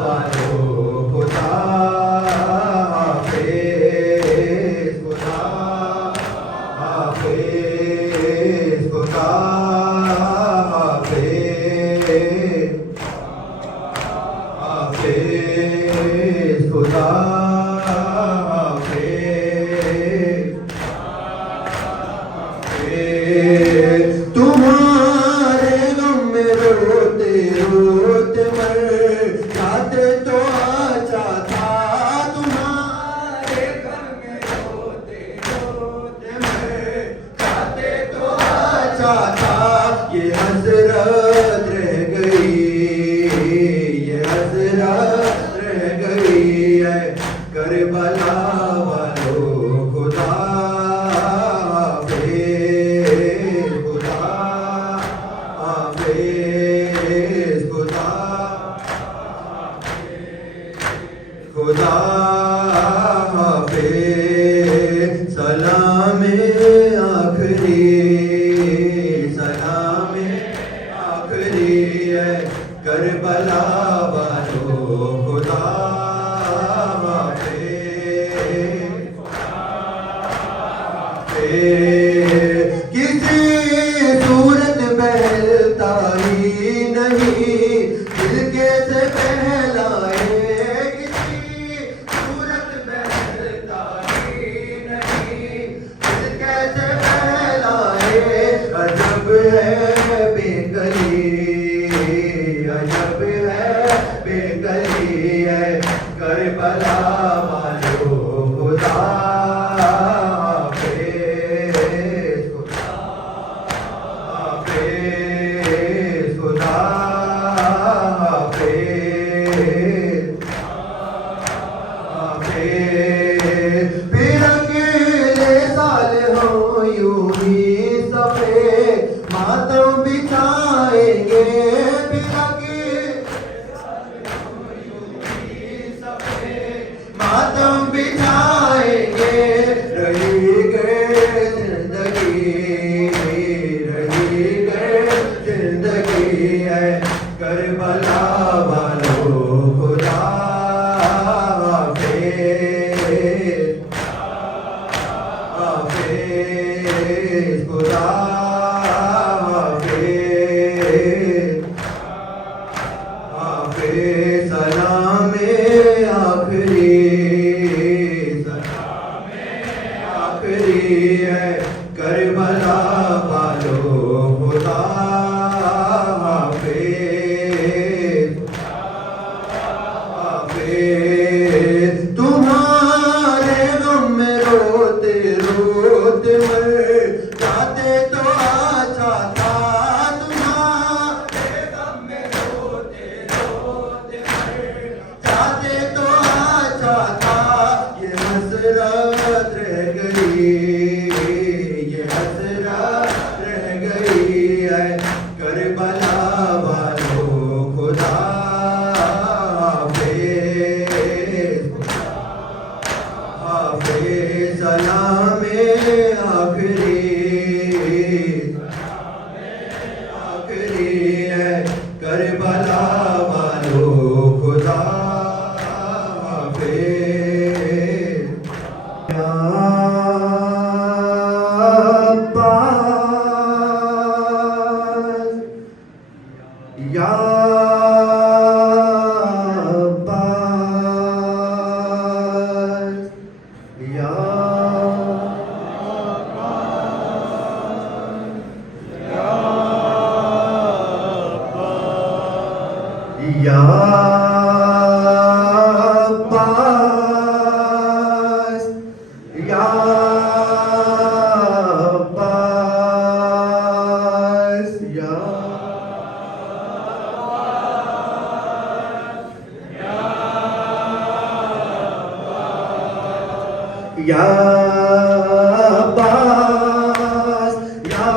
वालो खुदा हाफिज, खुदा हाफिज, खुदा हाफिज, हाफिज, खुदा तुम्हारे गम में रोते रोते मर जाते तो अच्छा था, तुम्हारे गम में रोते रोते मर जाते तो अच्छा था। ये हसरत रह गई, ये हसरत रह गई है करबला वालों खुदा खुदा हाफिज। सलामे आखिरी, सलामे आखिरी है करबला वालों खुदा हाफिज। किसी सूरत बहलता ही नहीं दिल के से बहलाए, अजब है बेकली, अजब है बेकली है करबला वालों खुदा हाफिज, खुदा हाफिज, खुदा हाफिज, हाफिज। फिर अकेले साल हो यूं ही सफेद मातम बिछाएंगे, फिर मातम बिछाएंगे। रही गए जिंदगी, रही गए जिंदगी है करबला वालों खुदा हाफिज, हाफिज, खुदा हाफिज, हाफिज। सलामे आखिरी, सलामे आखिरी है करबला वालों खुदा हाफिज, हाफिज। तुम्हारे गम में रोते रोते मर जाते तो अच्छा था, तुम्हारे गम में रोते रोते मर जाते तो अच्छा था। ये हसरत रह गई, ये हसरत रह गई है करबला वालों खुदा हाफिज, हाफिज। सलामे आखिरी, आखिरी है करबला वालों खुदा हाफिज। या अब्बास, या अब्बास, या या अब्बास, या अब्बास, या या अब्बास, या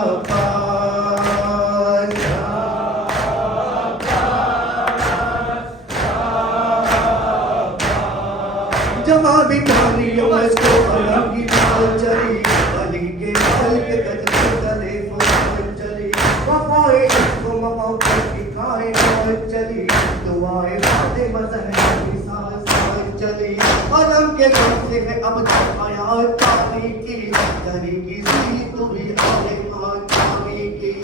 अब्बास, जवाबी तालियों इसको अलग की चाल चली, अली के चल के कदम चले फौज चली, वफाए इसको मफा की खाए चली, दुआएं बातें मज़हरा की सांस सांस चली। आलम के रास्ते में अब तक आया तारीकी, तरीकी सी तू भी आए मां तारीकी।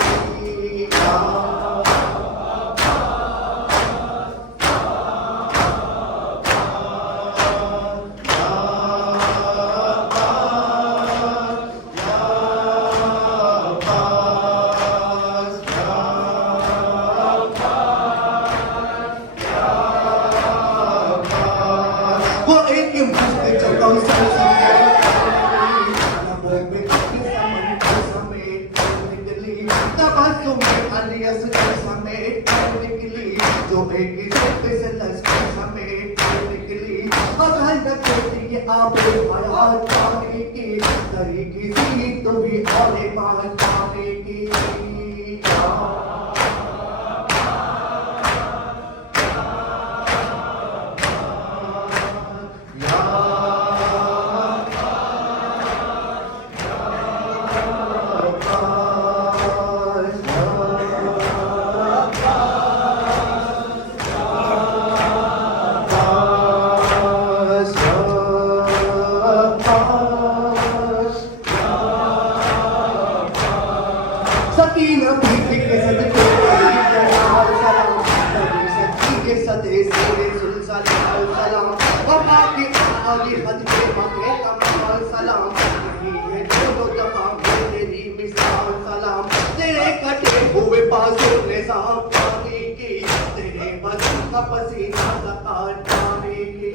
वो एक मस्त चौका समेत निकली, तबस्सुम में अलियस समेत निकली, जो एक झटके से लश्कर समेत निकली। अगर न कहती ये आबे हयात पाने की, तरीकी सी तो भी आले पान पाने की। सकीना पीछे के सदके सलाम सलाम, सकी के सदे से सलाम सलाम, वफा की आली हद के मगे कमाल सलाम, नहीं है दो दफा तेरी मिसाल सलाम। तेरे कटे हुए बाजू ने साफ पानी की, तेरे बदन का पसीना ज़कात पानी की।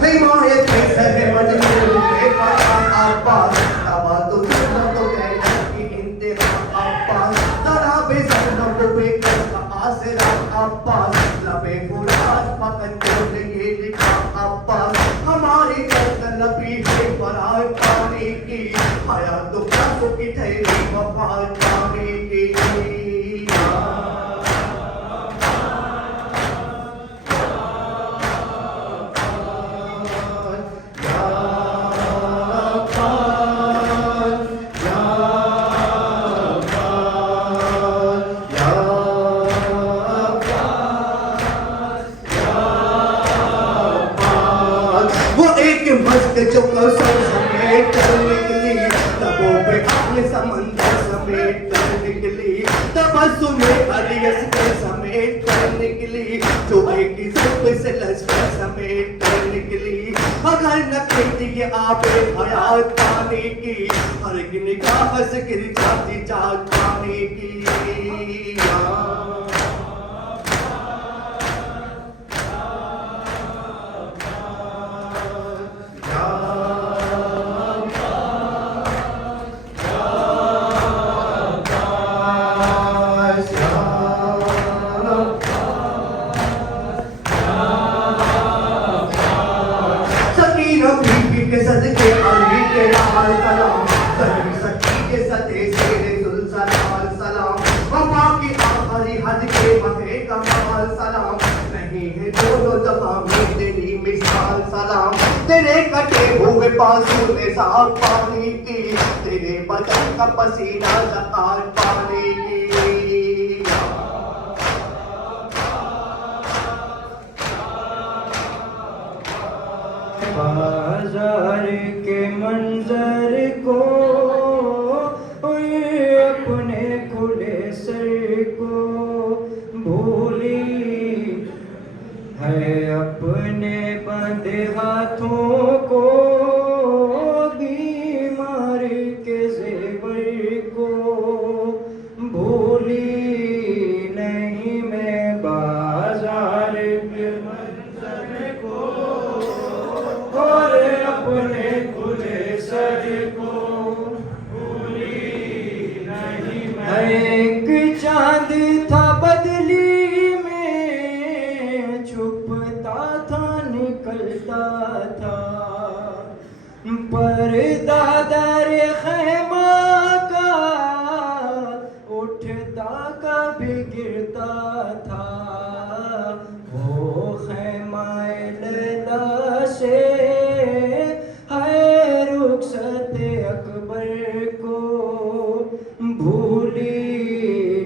हिमायत में सहे मजनून के पठान अब्बास, तबादु तो गैर की इंतहा अब्बास, तराबे ज़न्नब बेकर का आसरा अब्बास, लबे फुरात पकड़ के ये लिखा अब्बास। हमारी गर्दन नबी के फरार पाने की, हयात तो की ठहरी वफात पाने की। वो एक मस्त चौका समेत कर निकली, लबों पे अपने समंदर समेत कर निकली, तबस्सुम में अलियस के समेत कर निकली, जो एक झटके से लश्कर समेत कर निकली। अगर न कहती ये आबे हयात पाने की, हर एक निगाह से गिर जाती जात पाने की। सकीना बीबी के सदके अली के लाल सलाम, सही सकी के सदे शेरे सलाल सलाम, वफा की आखिरी हद के मगे कमाल सलाम, नहीं है दोनों दफा में तेरी मिसाल सलाम। तेरे कटे हुए बाजू ने साफ पानी की, तेरे बदन का पसीना ज़कात पाने की। बाजार के मंजर को, अपने खुले सर को भूली है, अपने बंधे हाथों को, बीमार के ज़ेवर को भूली नहीं मैं। बाजार के मंजर को और अपने खुले सर को भूली नहीं मैं। एक चांद था बदली में, छुपता था निकलता था, पर्दा दर को भूली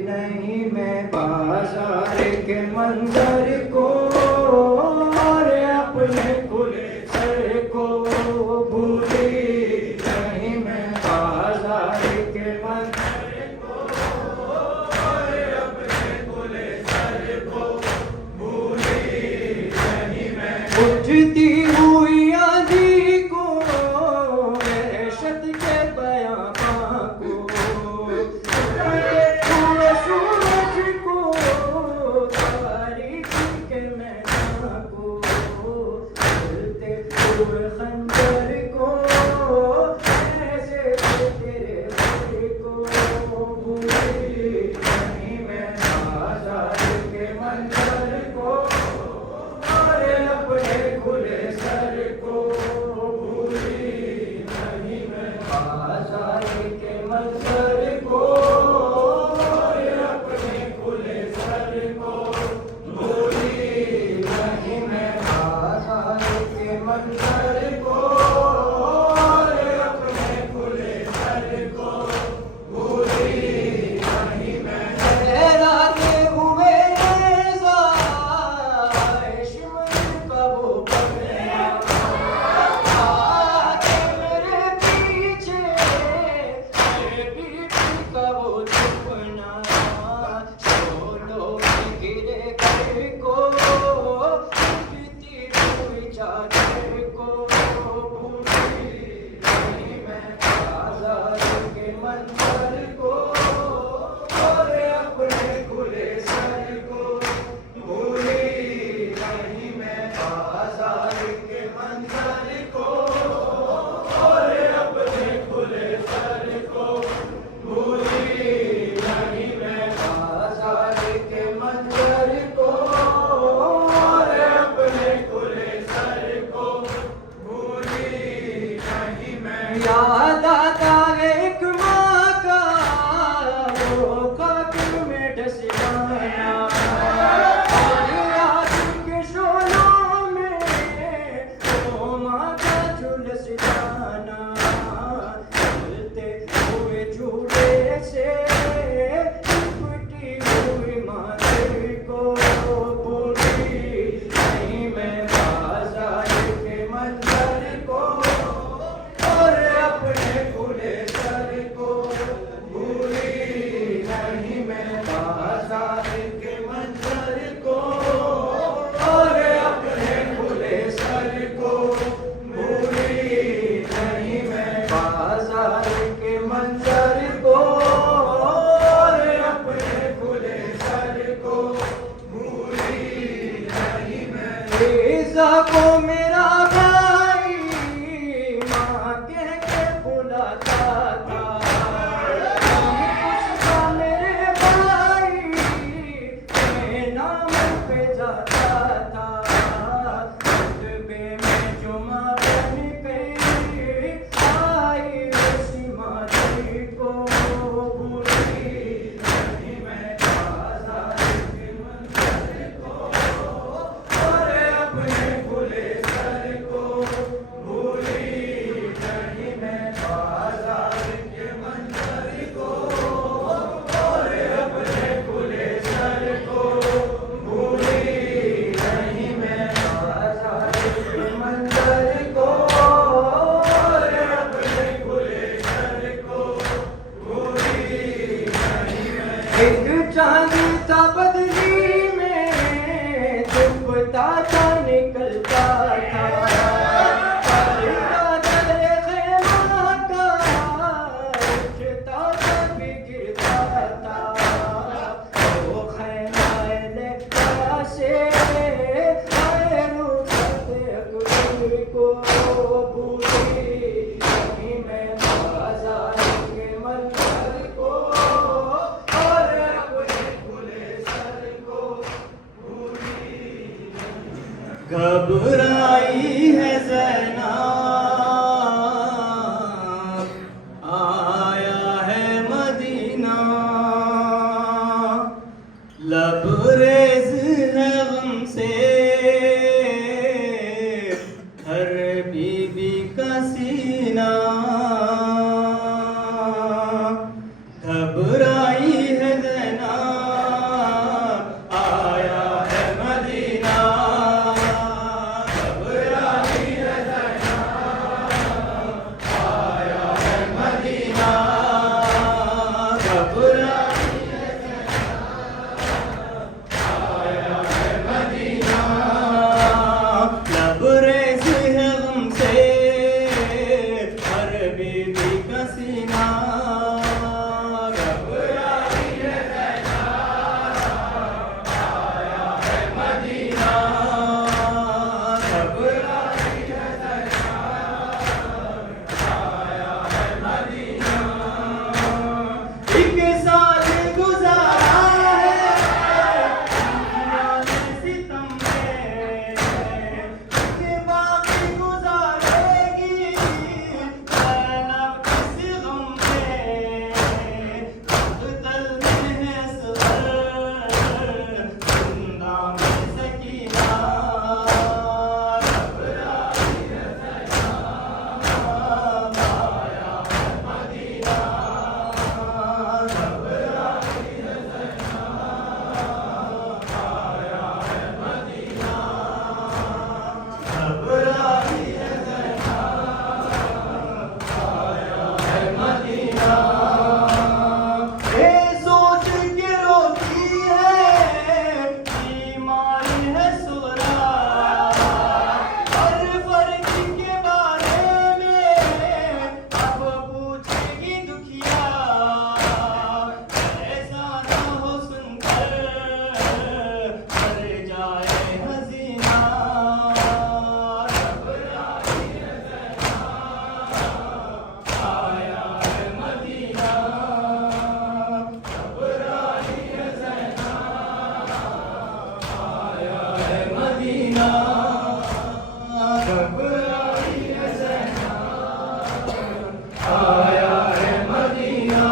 नहीं मैं बाजार के मंजर को और अपने खुले सर को भूली नहीं मैं बाजार के मंजर को और अपने खुले सर को भूली नहीं मैं उठती हुई आंधी को वहशत के बयां को उठते हुए सूरज को तारीकी के मैदान को चलते हुए खंजर को ऐसे तेरे सर को भूली नहीं मैं बाजार के मंजर को और अपने खुले सर को भूली नहीं मैं बाजार के मंजर को और अपने खुले सर को भूली नहीं मैं बाजार के मंजर को और अपने खुले सर को भूली नहीं मैं लहराते हुए शिमर का वो पगला आके मेरे पीछे मेरे पीठ का वो सपना छोड़ो गिरे घर को बीती हुई चादर को भूली नहीं मैं बाजार के मंजर को और अपने खुले सर को भूली नहीं मैं बाजार के मंजर को और अपने खुले सर को भूली नहीं मैं बाजार के मंजर को और अपने खुले सर को भूली नहीं मैं याद आता है एक माँ का वो खाक में ढस जाना और याद के शोलों में वो माँ का झुलस जाना चलते हुए झूले से टूटी हुई माथे को भूली नहीं मैं बाजार के मंजर को और अपने खुले सर को भूली नहीं मैं बाजार के मंजर को और अपने खुले सर को भूली नहीं मैं बाजार के मंजर को और अपने खुले सर को भूली नहीं मैं ईसा को मेरा भाई माँ कह के बुलाता था उसका मेरे भाई के नाम पे जाता था खुतबे में जुमा बन पे आई उसी माटी को भूली नहीं मैं बाजार के मंजर को और अपने खुले सर को भूली नहीं मैं बाजार के मंजर को और अपने खुले सर को भूली नहीं मैं बाजार के मंजर को और अपने खुले सर को भूली नहीं मैं एक चांद था बदली में दुबता था निकलता था उठता था बिगड़ता था वो खैमाए लहका से आए रूठते अकबर को भूली नहीं मैं बाजार के मंजर को और अपने सीना घबराई है ज़ैना आया है मदीना घबराई है ज़ैना आया है मदीना एक साल गुजारा है दुनिया ने सितम में के बाकी गुजारेगी ज़ैनब इस गम में मक़तल में है सफ़र ज़िंदा में सकीना घबराई है ज़ैना आया है मदीना घबराई है ज़ैना आया है मदीना घबराई है ज़ैना आया है मदीना ये सोच के रोती है बीमारी है सुगरा हर फर्ज के बारे में अब पूछेगी दुखिया ऐसा ना हो सुनकर मर जाए हसीना घबराई है ज़ैना आया है मदीना घबराई है ज़ैना आया है मदीना घबराई है ज़ैना आया है मदीना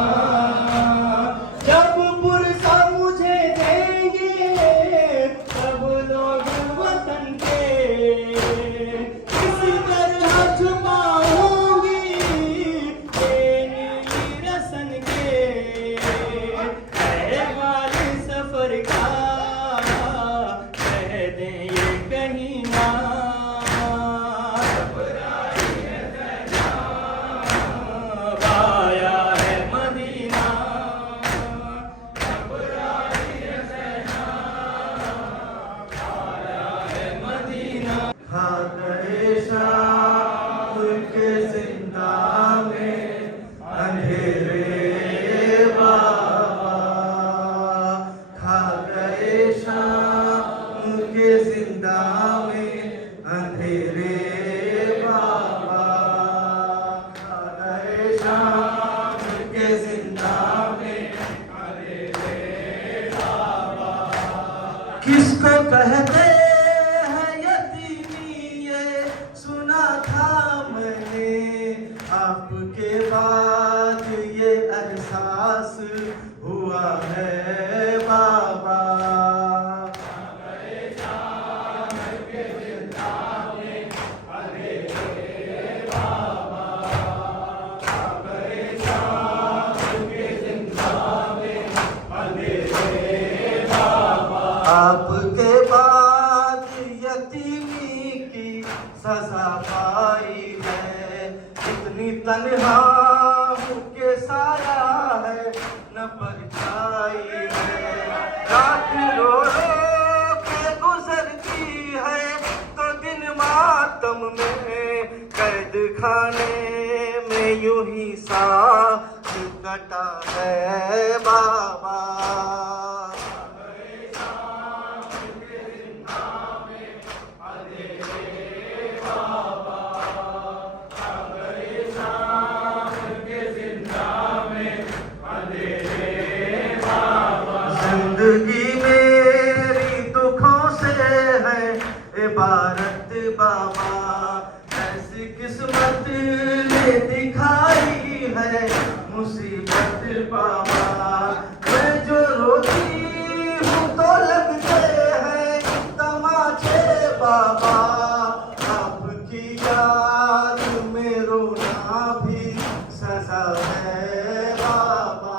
जब पुरसा मुझे देंगे सब लोग वतन के किसी तरह छुपाऊंगी ये नीली रसन के है वाली सफर का कह दें ये कहीं ना घबराई है ज़ैना आया है मदीना घबराई है ज़ैना आया है मदीना खा गए शाम के जिंदा में अंधेरे बाबा खा गए शाम के जिंदा में अंधेरे बाबा खा गए शाम के जिंदा में अंधेरे बाबा किसको कहते हैं यतीमी ये सुना था मैंने आपके बाद ये एहसास हुआ है बाबा आपके बाद यतीमी की सजा पाई है इतनी तन्हा के साया है न परछाई है रात रो रो के गुजरती है तो दिन मातम में कैद खाने में यूं ही सांस कटा है बाबा जिंदगी मेरी दुखों से है इबारत बाबा ऐसी किस्मत ने दिखाई है मुसीबत बाबा मैं जो रोती हूँ तो लगते हैं तमाचे बाबा आपकी याद में रोना भी सजा है बाबा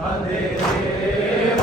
अंधेरे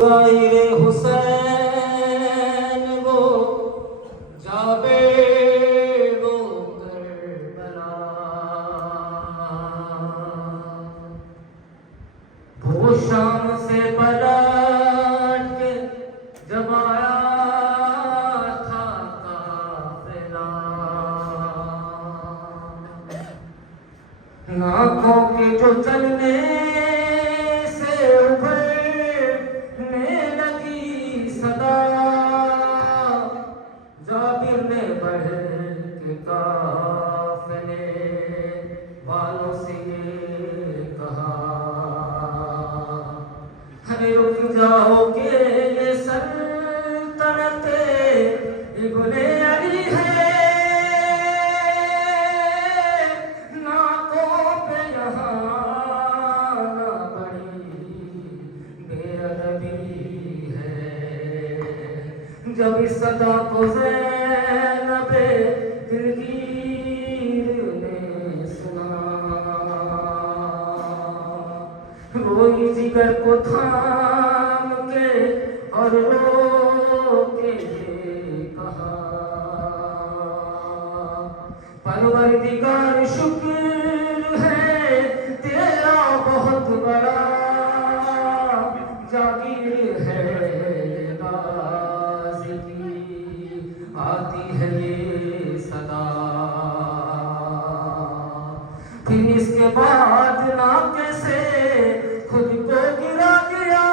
गायरे हुसैन वो जाबे वो करबला वो शाम से पलट के जब आया था काफिला नाकों के जो चलने से उभरने लगी सदा जाबिर ने बढ़ के काफिले वालों से ये कहा अरे रुक जाओ के ये सल्तनत इब्ने अली है जब इस सदा को ज़ैनबे दिलगीर ने सुना रोई जिगर को थाम के और रो के कहा परवरदिगार शुक्र है तेरा बहुत बड़ा जागीर है आती है ये सदा फिर इसके बाद ना कैसे खुद को गिरा दिया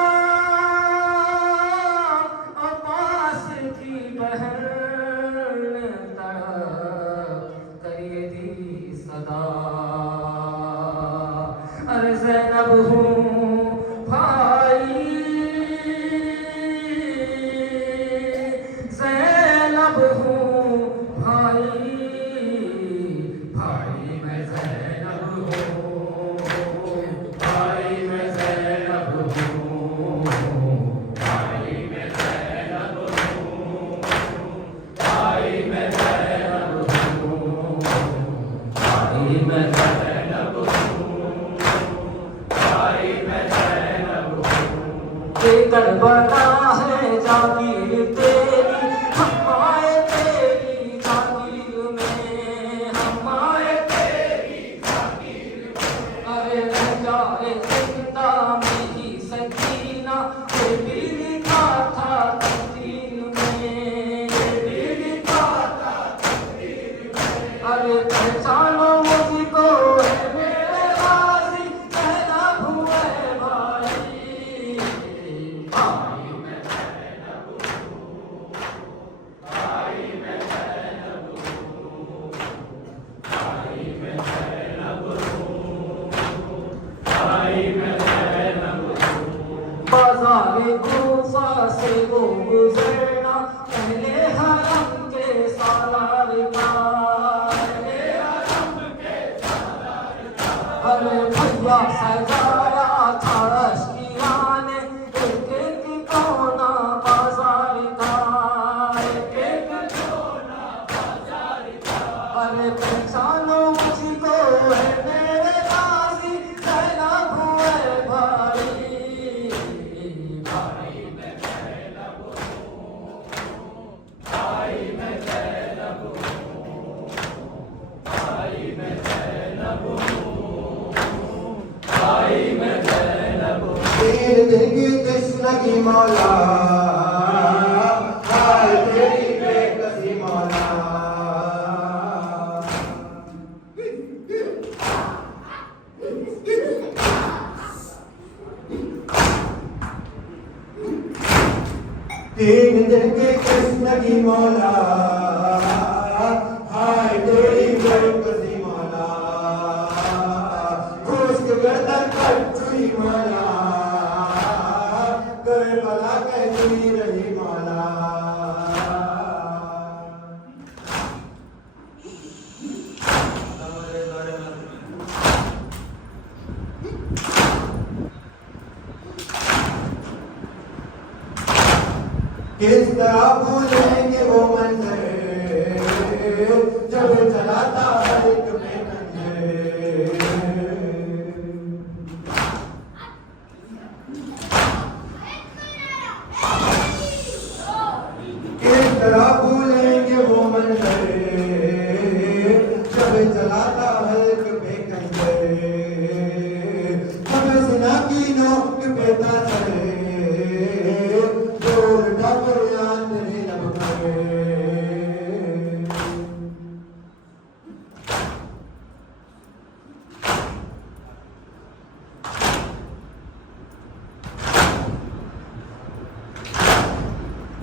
अब्बास की बहन तड़प करिए दी सदा अरे ज़ैनब हूँ भाई करबला है जागीर तेरी हम आए तेरी जागीर में हम आए तेरी जागीर में अरे रह जाए जिंदा मेरी सकीना ये भी लिखा था तकदीर में ये भी लिखा था तकदीर में अरे पहचानो मुझको मेरे गाजी कहना हुए भाई बाज़ारे कूफा से वो गुज़रना पहले हरम के सालार का अरे भैया सजाया था अश्किया ने एक एक कोना बाजार का एक एक कोना बाजार का अरे पहचानो मुझको है मेरे गाजी ज़ैनब हुए भाई तेरे दिल की तृष्णा की मौला हाय तेरी बेकसी मौला तेरे दिल की तृष्णा की मौला हाय तेरी बेकसी मौला खुश्क गर्दन पर छुई मौला करबला कहती रही मौला किस तरह भूलेंगे वो मंजर जब चलाता है एक बेनंजर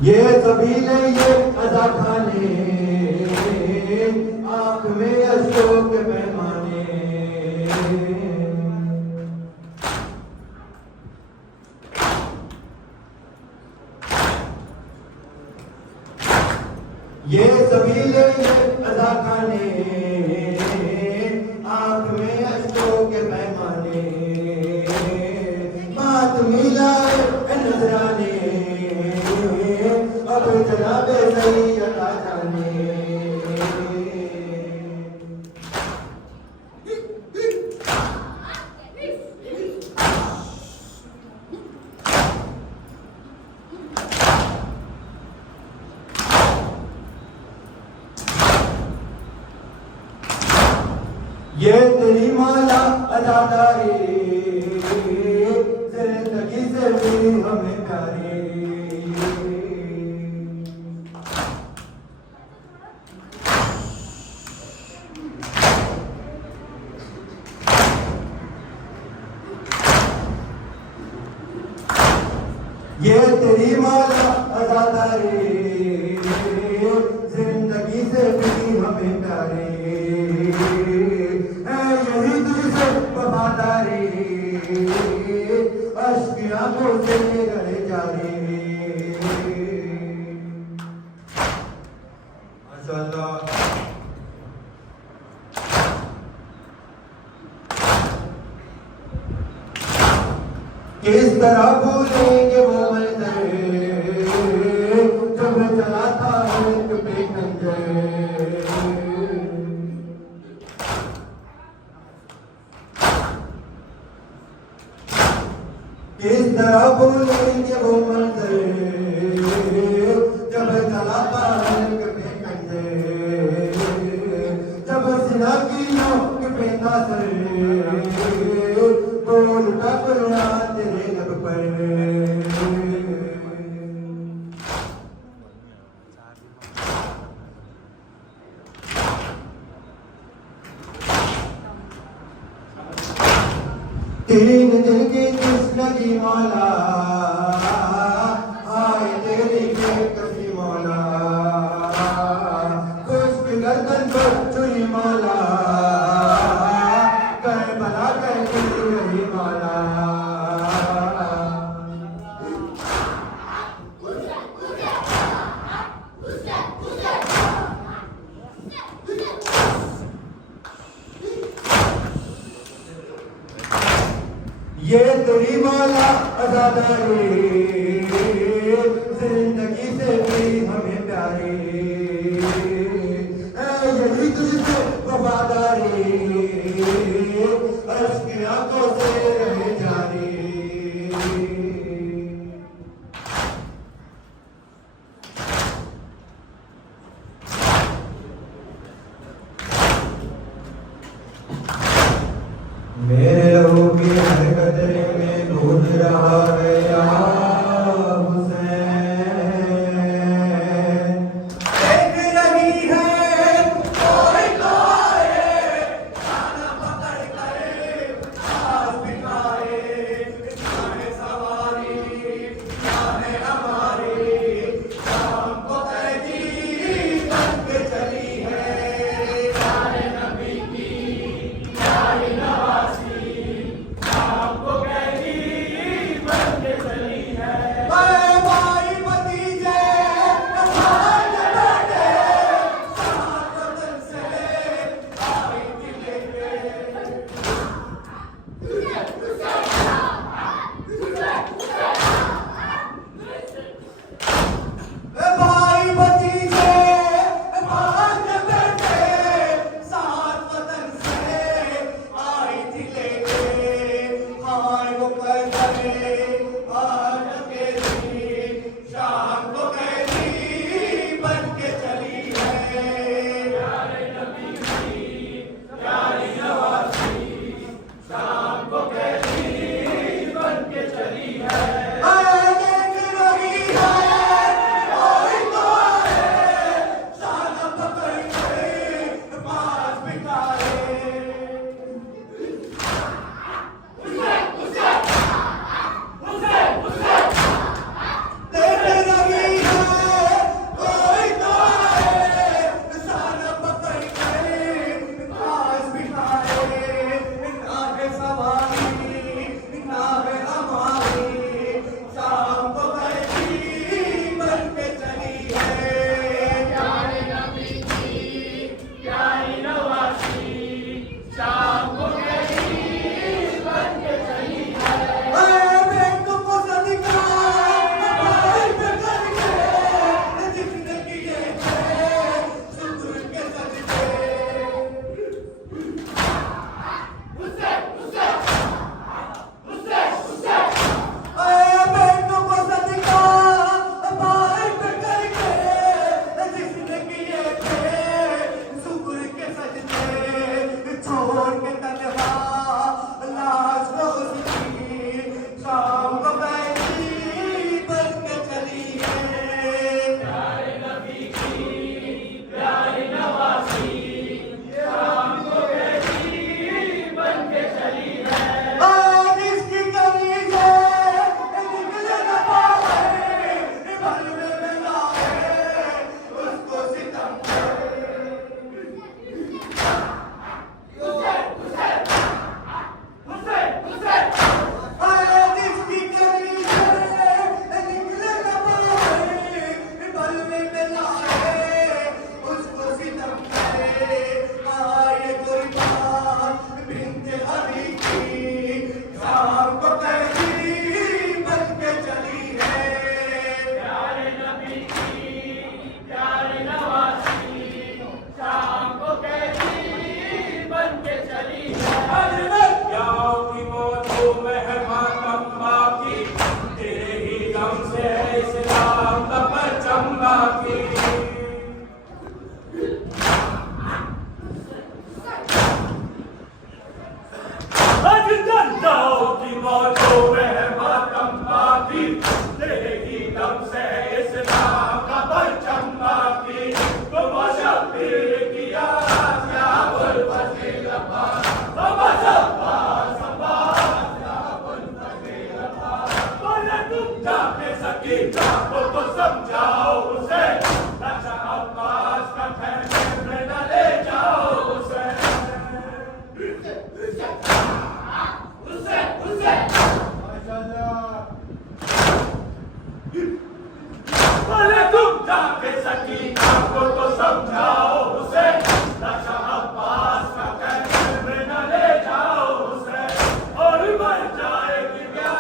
ये सबीले ये अदा खाने आंख में अशोक पैमाने ये सबीले ये अदा खाने आंख में अशोक पैमाने बात मिलाए नजराने अब जनाबे सही अदा जाने ये तेरी माला अदादारी जिंदगी से भी हमें प्यारी ये तेरी माला अदादारी जिंदगी से भी हमें प्यारी यही तुझसे वफादारी अश्क की आंखों से गले जारी माशाअल्लाह किस तरह भूलेंगे वो मंजर जब चला था एक बेखंजर किस तरह भूलेंगे वो मंजर जब चला था एक बेखंजर जब सिना की नोक पे था सर बोल का कुरान तेरे लब पर तीन दिन की कृष्ण की माला आए तेरी के कसी मौला खुश्क गर्दन पर चुनी माला कर बना कर किसी रही माला ये तेरी माला अदादारी जिंदगी से भी हमें प्यारी यही तुझसे वफादारी अश्क की आंखों से रहे जारी मेरे लहू की हर कतरे में घूम रहा है या हुसैन तेरे ही दम से इस्लाम का परचम बाकी तुम शब्बीर किया क्या बुल फजील अब्बास अब्बास अब्बास अब्बास या बुल फजील अब्बास बोले तुम जाके सकीना को तो समझाओ उसे अच्छा अब्बास का ठहरे में न ले जाओ उसे बोले तुम जाके सकीना को तो समझाओ उसे अच्छा अब्बास का ठहरे में न ले जाओ उसे और मर जाएगी क्या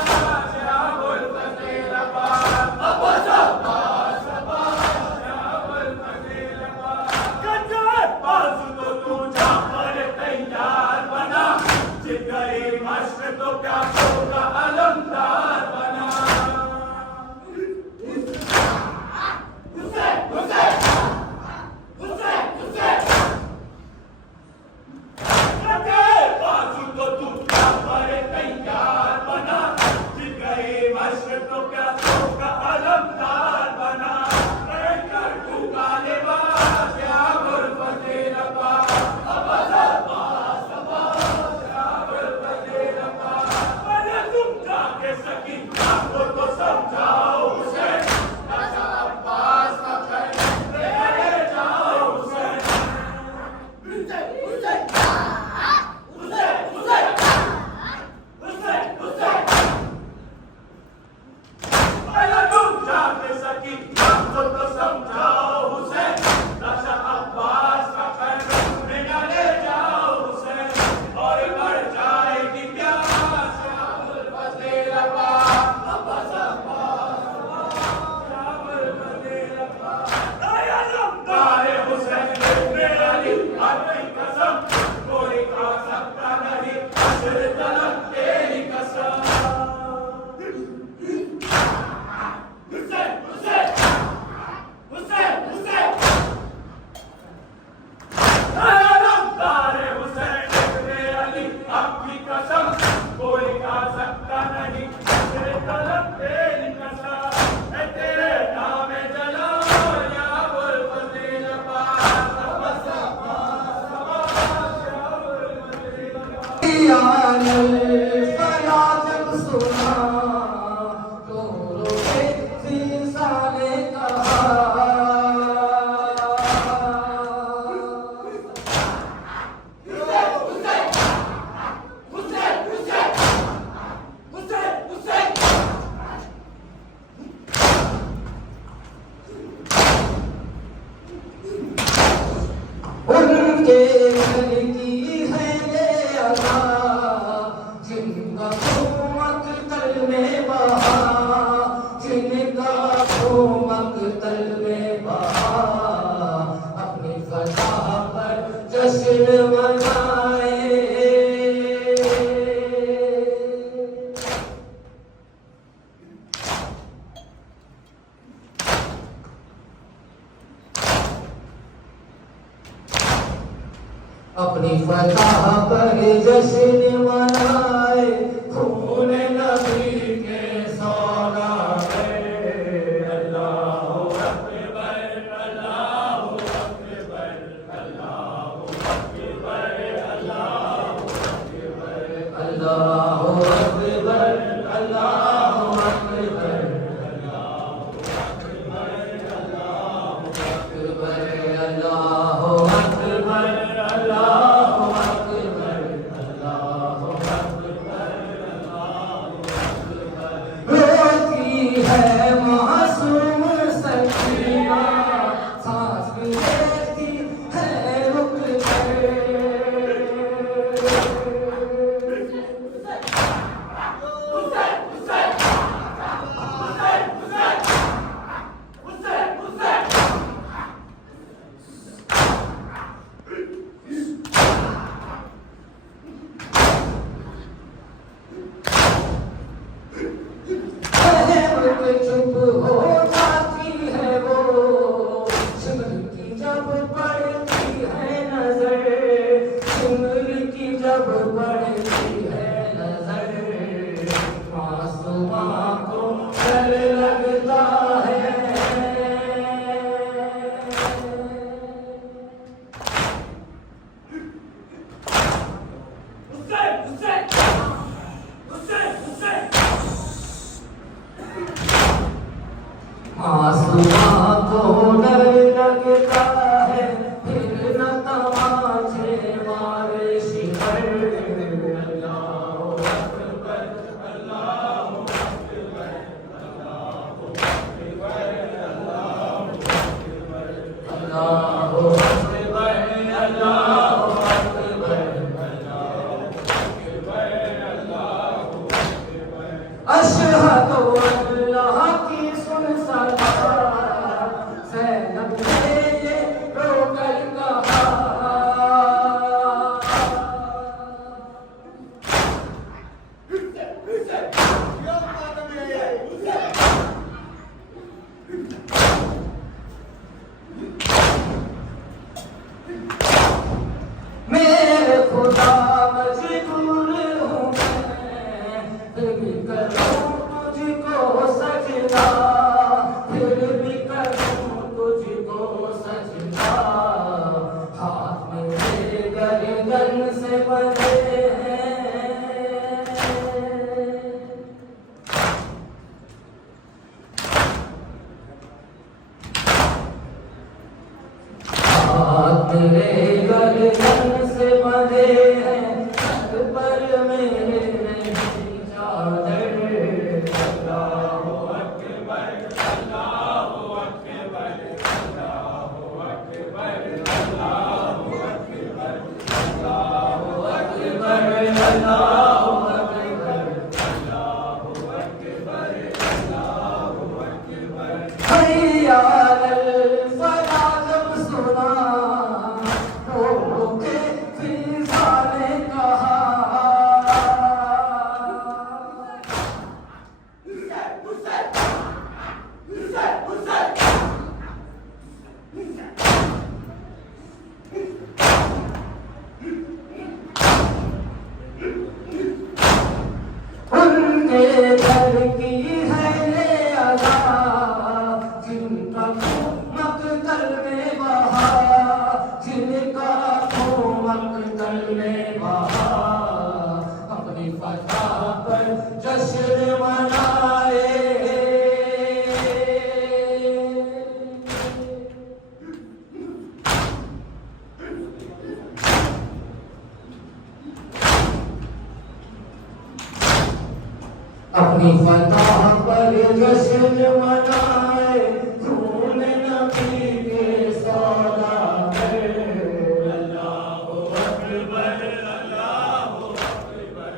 या बुल फजील अब्बास अब्बास अब्बास अब्बास या बुल फजील अब्बास कच्चे बाजू तो तू जा पर तैयार बना जित गई मश्क तो क्या होगा अलमदार बना कच्चे बाजू तो तू जा पर तैयार बना जित गई मश्क तो क्या होगा अलमदार बना कर तू गालिबाज या बुल फजील अब्बास अब्बास अब्बास अब्बास या बुल फजील अब्बास अरे तुम जाके सकीना को तो समझाओ उसे अच्छा अब्बास का ठहरे ले जाओ उसे अरे तुम जाके सकीना को तो समझाओ उसे अच्छा अब्बास का ठहरे ले जाओ उसे और मर जाएगी क्या या बुल फजील अब्बास अब्बास अब्बास या बुल फजील अब्बास या अलमदार हुसैन इब्न अली अपनी कसम कोई खा सकता नहीं अशर तलक तेरी कसम हुसैन हुसैन हुसैन हुसैन अलमदार हुसैन इब्न अली अपनी कसम कोई खा सकता नहीं अशर तलक तेरी कसम ऐ तेरे नाम जला या बुल फजील अब्बास अब्बास अब्बास अब्बास या बुल फजील अब्बास फया जब सुना तो रोके शीशा ने कहा उनके घर की है ये अदा जिनका खूमक तल में बहा जिनका खूमक तल में बहा अपनी फतह पर जश्न मनाए अपनी फतह पर जश्न मनाए खून नबी के सौदागर अल्लाहु अकबर अल्लाहु अकबर अल्लाहु अकबर अल्लाहु अकबर अल्लाहु अकबर अल्लाहु अकबर अल्लाहु अकबर अल्लाहु अकबर अल्लाहु अकबर रोती है मासूम सकीना सांस भी लेती है रुक कर चुप आसमां को डर लगता है फिर न तमाचे मारे शिखर अशहदु अल्लाह की सुन सदा ज़ैनब ने ये रोकर कहा मेरे खुदा मजबूर हूँ मैं फिर भी करूँ तुझको सजदा फिर भी करूँ तुझको सजदा हाथ मेरे गर्दन से बंधे हैं हाथ मेरे गर्दन से बंधे हैं छत पर मेरे नहीं चादर अल्लाहु अकबर अल्लाहु अकबर अल्लाहु अकबर अल्लाहु अकबर अल्लाहु अकबर अल्लाहु अकबर अल्लाहु अकबर अल्लाहु अकबर हैया अल फला जब सुना लोगों के फिजा ने कहा उनके घर की है ये अदा जिनका खून मक्तल में बहा जिनका खून मक्तल में बहा अपनी फतह पर जश्न मनाए अपनी फतह पर जश्न मनाए खून नबी के सौदागर अल्लाहु अकबर अल्लाहु अकबर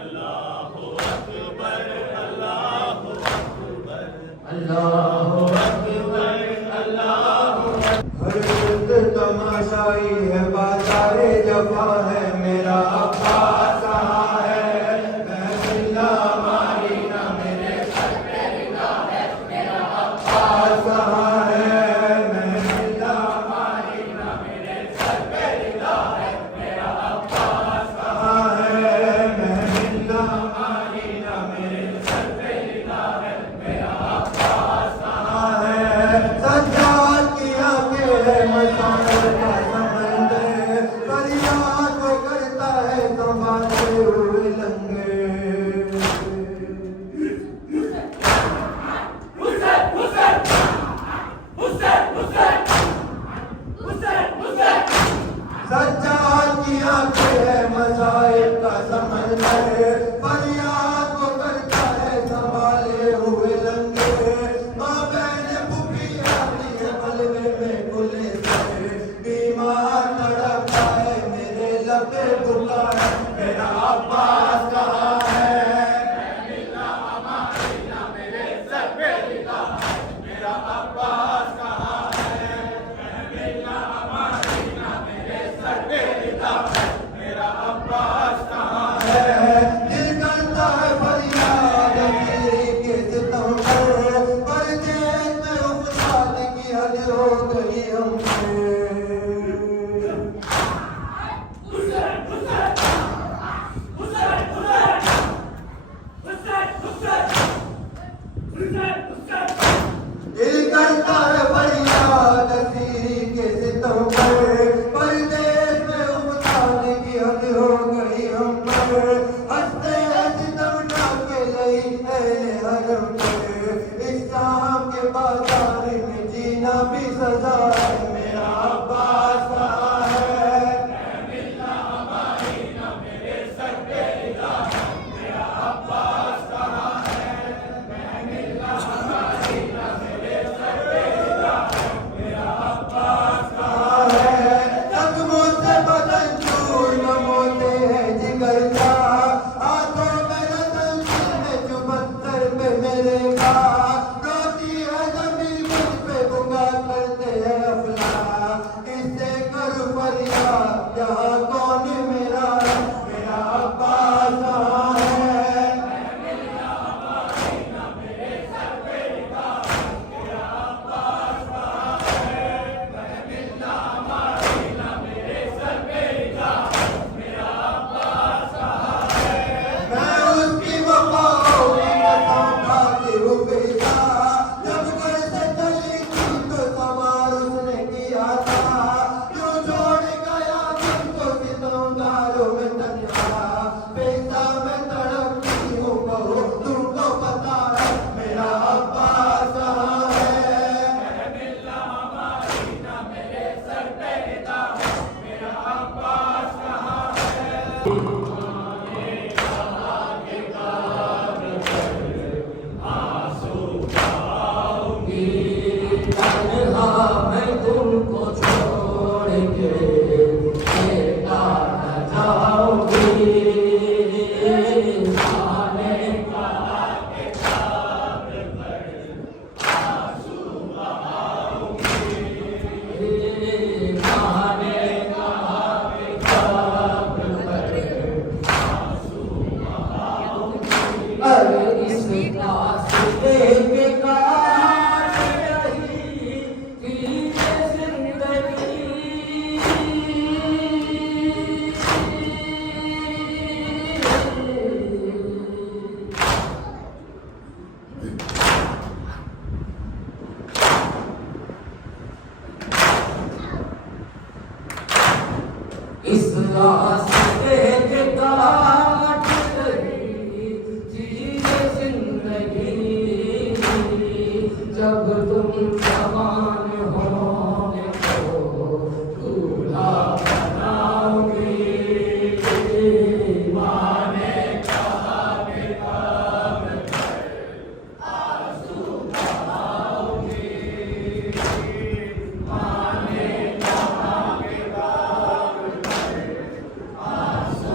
अल्लाहु अकबर अल्लाहु अकबर अल्लाहु अकबर अल्लाहु हर वक्त तमाशाई है बाजारे जफा है मेरा अब्बास कहाँ है महफिला मारी ना मेरे सर पे रिदा है मेरा अब्बास कहाँ है महफिला मारी ना मेरे सर पे रिदा है मेरा अब्बास कहाँ है महफिला मारी ना मेरे सर पे रिदा है मेरा अब्बास कहाँ है सज्जाद की आंखें है मसाले का समंदर फरियाद जाऊंगी, तन्हा मैं तुमको छोड़ के अकेला न जाऊंगी। माने कहा कि कब्र पर आंसू बहाऊंगी, माने कहा कि कब्र पर आंसू बहाऊंगी। अरे इस रास्ते पे काट रही थी ये जिंदगी, इस रास्ते पे काट रही थी ये जिंदगी, जब तुम जवान होने को दूल्हा बनाओगी। माने कहा कि कब्र पर आंसू बहाऊंगी, माने कहा कि कब्र पर आंसू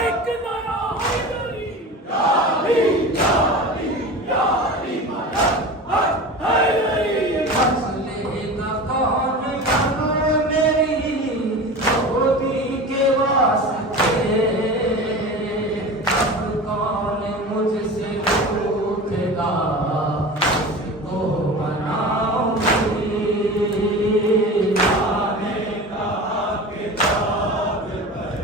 एक नारा हैदरी मसलेगा कौन बनो मेरी मोदी के वास्ते, अब कौन मुझसे पूछेगा उसको मनाऊंगी। माने कहा कि कब्र पर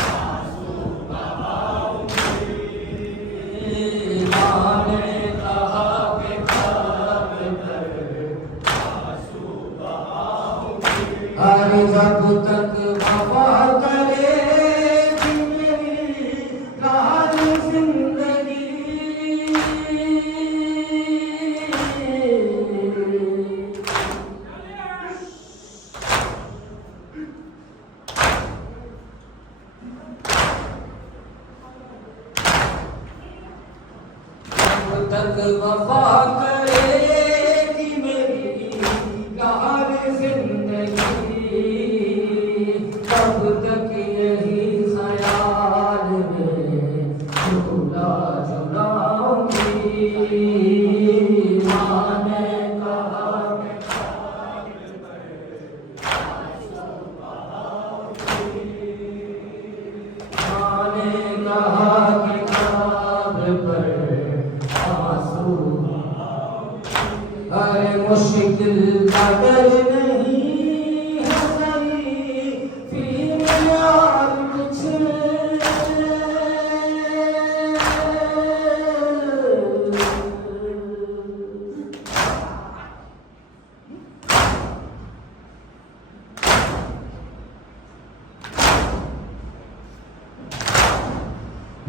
आंसू बहाऊंगी, माने कहा कि कब्र पर आंसू बहाऊंगी। अरे जब तक वफा करेगी मेरी रानी जिंदगी, जब तक वफा करेगी मेरी यार जिंदगी, तब तक यही ख्याल में झूला झुलाऊंगी। माने कहा कि कब्र पर आंसू बहाऊंगी, माने कहा कि कब्र पर आंसू बहाऊंगी। अरे मुश्किल कदर नहीं है सही फिर यार कुछ,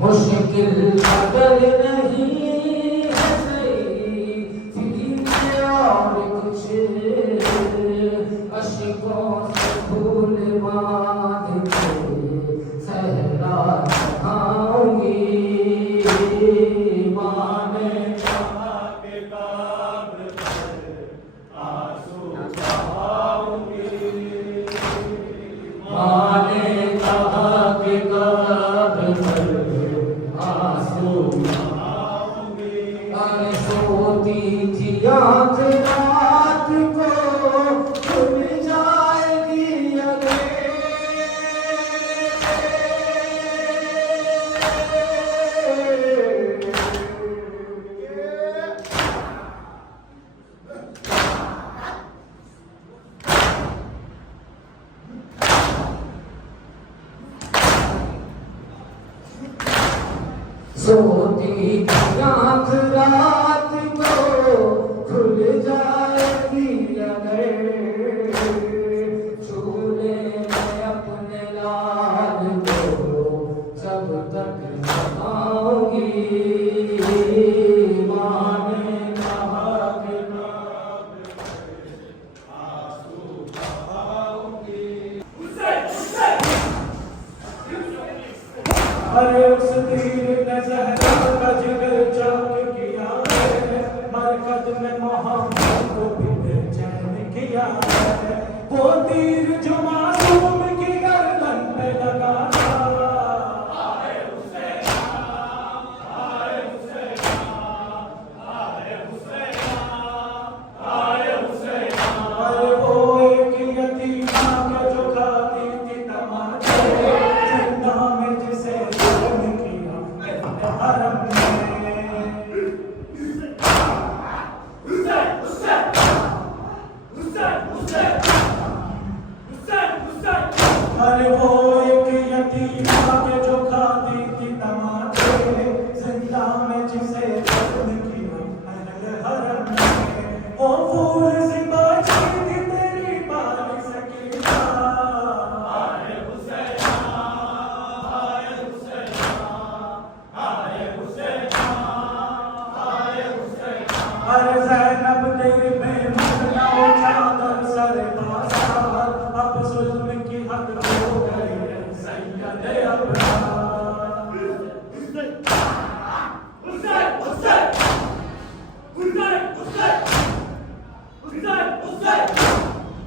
मुश्किल कदर नहीं है सही फिर और कुछ, अश्कों से फूल बांध के सहरा चढ़ाऊंगी। माने कहा कि कब्र पर आंसू बहाऊंगी, माने कहा कि कब्र पर आंसू बहाऊंगी। अरे सोती थी आँख रात को खुल जाएगी अगर, सोती थी आँख रात को खुल जाएगी अगर, झूले में अपने लाल को जब तक जगाऊंगी। माने कहा कि अरे उस तीर ने ज़हरा का जिगर चाक किया है, मरकज़ में मोहम्मद को भी बेचैन किया है। वो तीर जो मासूम की गर्दन पे लगा था, आए हुसैन, आए हुसैन, आए हुसैन, आए हुसैन। अरे वो एक यतीमा के जो खाती थी तमाचे, जिंदा में जिसे ज़ख्म किया हरम में। हुसैन, हुसैन, हुसैन, हुसैन, हुसैन, हुसैन। अरे वो एक यतीमा के जो खाती थी तमाचे, जिंदा में जिसे ज़ख्म किया हरम में। वो फूल सी बाजी थी तेरी बारी सकीना, आए हुसैन, आए हुसैन, आए हुसैन, आए हुसैन। अरे ज़ैनब तेरी बेमना चादर सर बाज़ार, अब जुल्म की हद हो गई है सैयद अबरार। हुसैन, हुसैन, हुसैन, हुसैन, हुसैन, हुसैन।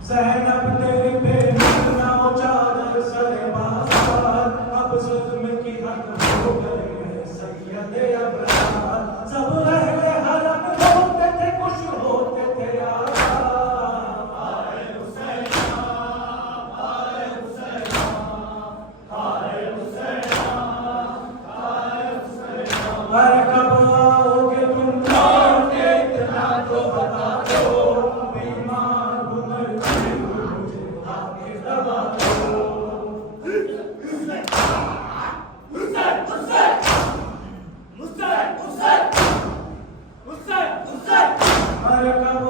ज़ैनब तेरी बेमना चादर सर बाज़ार, अब जुल्म की हद हो गई है सैयद अबरार। सब अहले हरम होते थे खुश होते थे आज़ाद, आए हुसैन, आए हुसैन, आए हुसैन, आए हुसैन। अरे कब आओगे तुम लौटे इतना तो बता दो, बीमार हूँ मरती हूँ मुझे आके दवा दो। हुसैन, हुसैन, हुसैन, हुसैन, हुसैन, हुसैन, हुसैन। अरे कब